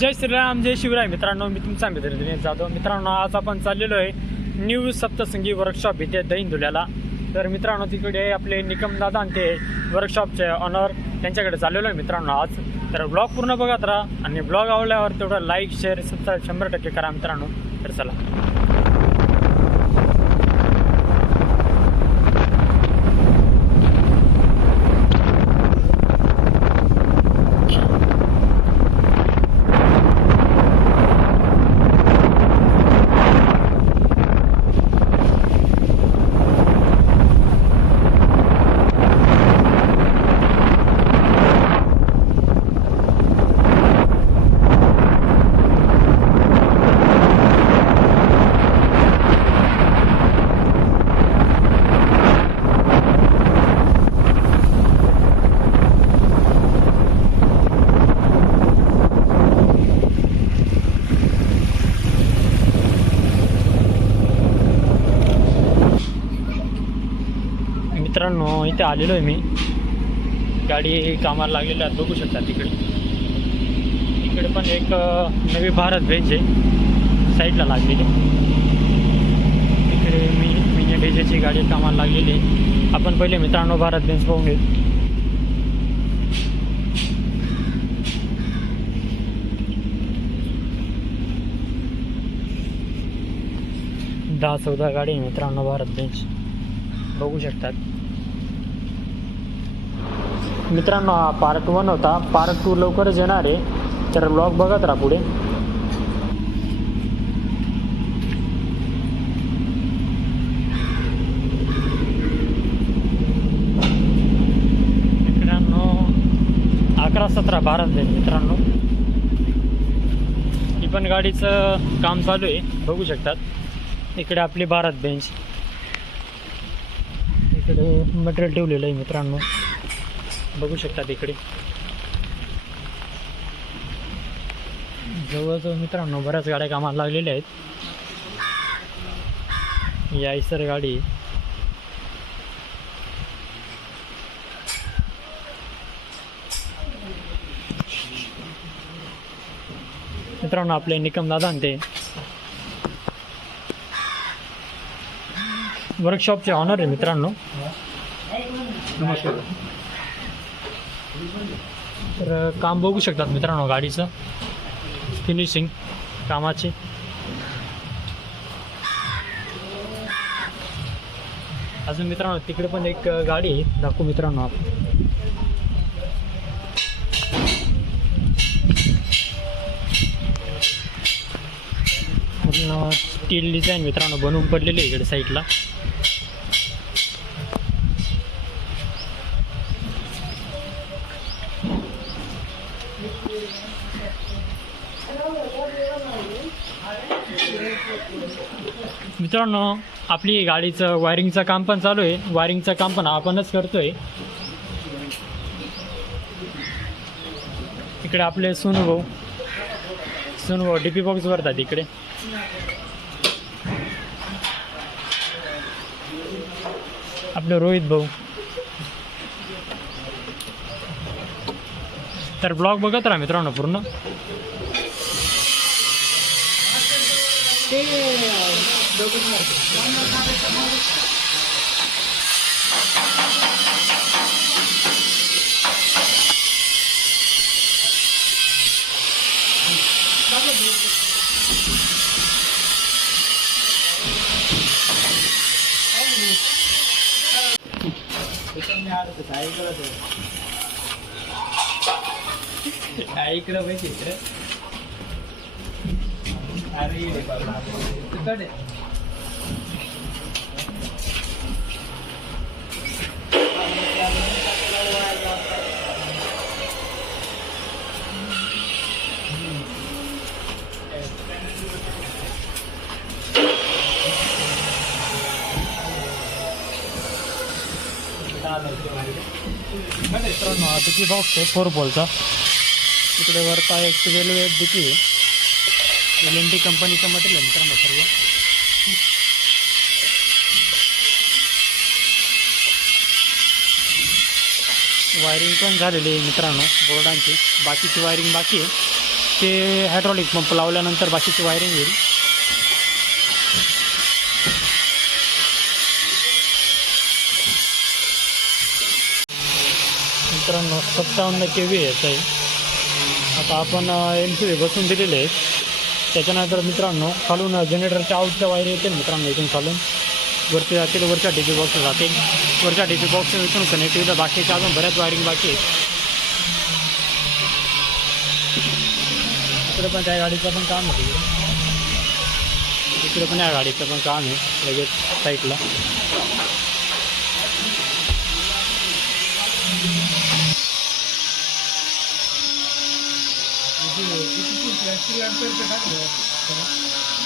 जय श्रीराम जय शिवराय. मित्रांनो मी तुमचा मित्र दिनेश जाधव. मित्रांनो आज आपण चाललेलो आहे न्यू सप्तसंगी वर्कशॉप इथे दहींदुल्याला. तर मित्रांनो तिकडे आपले निकम दादा आणि ते वर्कशॉपचे ऑनर त्यांच्याकडे चाललेलो आहे मित्रांनो आज. तर ब्लॉग पूर्ण बघत राहा आणि ब्लॉग आवडल्यावर तेवढं लाईक शेअर सबस्क्राईब शंभर टक्के करा मित्रांनो. तर चला. मित्रांनो इथे आलेलो आहे मी. गाडी कामाला लागलेली आहे बघू शकता तिकडे. तिकडे पण एक नवी भारत बेंच आहे. साईडला लागलेली. तिकडे मी मिनी डेजेची गाडी कामाला लागलेली आहे. आपण पहिले मित्रांनो भारत बेंच पाहून घेऊ. दहा चौदा गाडी मित्रांनो भारत बेंच बघू शकतात. मित्रांनो हा पार्ट वन होता. पार्ट टू लवकरच येणार आहे. तर ब्लॉग बघत राहा पुढे. मित्रांनो अकरा सतरा बारा जाईल मित्रांनो. ही पण गाडीचं काम चालू आहे. बघू शकतात. इकडे आपली भारत बेंच इकडे मटेरियल ठेवलेलं आहे मित्रांनो. बघू शकतात इकडे जवळजवळ मित्रांनो बऱ्याच गाड्या कामाला लागलेल्या आहेत. यायसर गाडी. मित्रांनो आपले निकम दादा ते. वर्कशॉपचे ऑनर आहे मित्रांनो. नमस्कार. तर काम बघू शकतात मित्रांनो गाडीचं. फिनिशिंग कामाची. अजून मित्रांनो तिकडे पण एक गाडी आहे. दाखवू मित्रांनो आपण. स्टील डिझाईन मित्रांनो बनवून पडलेली आहे इकडे साईडला. मित्रांनो आपली गाडीचं वायरिंगचं काम पण चालू आहे. वायरिंगचं काम पण आपणच करतोय. इकडे आपले सोनू भाऊ. सोनू भाऊ डी पी बॉक्स भरतात इकडे. आपले रोहित भाऊ. तर ब्लॉग बघत राहा मित्रांनो पूर्ण. ऐकलं माहिती अरे मित्रांनो हा बॉक्स आहे फोर बॉलचा तिकडे वरता एक रेल्वे डिकी आहे. एल एन डी कंपनीचं मटेरियल आहे मित्रांनो सर्व. वायरिंग पण झालेली आहे मित्रांनो बोर्डांची. बाकीची वायरिंग बाकी आहे. ते हायड्रॉलिक पंप लावल्यानंतर बाकीची वायरिंग येईल मित्रांनो सत्तावन्न के व्ही याचं आहे आता आपण एम सी बसून दिलेले आहेत. त्याच्यानंतर मित्रांनो खालून जनरेटरच्या आऊटच्या वायर येतील मित्रांनो इथून खालून. वरती जातील वरच्या डी पी बॉक्स जातील. वरच्या डी पी बॉक्स इथून कनेक्टिव्हिटी बाकीच्या अजून बऱ्याच वायरिंग बाकी आहेत. इकडे पण त्या गाडीचं पण काम आहे. इकडे पण या गाडीचं पण काम आहे लगेच साईडला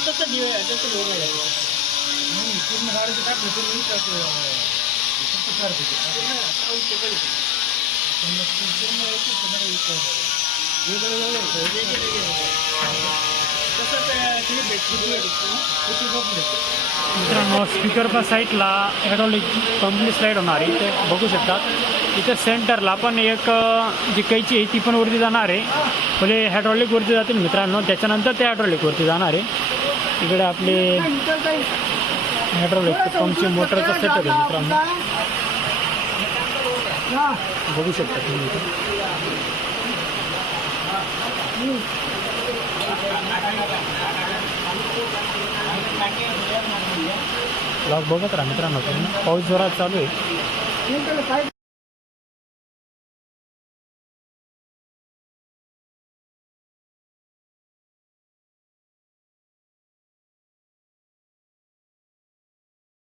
तसं दिवे तसं लोक पूर्ण गाडीचं टाकलं तुम्ही मित्रांनो स्पीकरच्या साईटला हायड्रॉलिक कंपनी स्लाईड होणार आहे. इथे बघू शकतात. इथं सेंटरला पण एक जी कैची आहे ती पण वरती जाणार आहे. पहिले हायड्रॉलिक वरती जातील मित्रांनो. त्याच्यानंतर ते हायड्रॉलिक वरती जाणार आहे. इकडे आपले हायड्रॉलिक पंपची मोटरचा सेटअप आहे मित्रांनो. बघू शकता तुम्ही ब्लॉग बघत राहा मित्रांनो. पाऊस जोरात चालू आहे.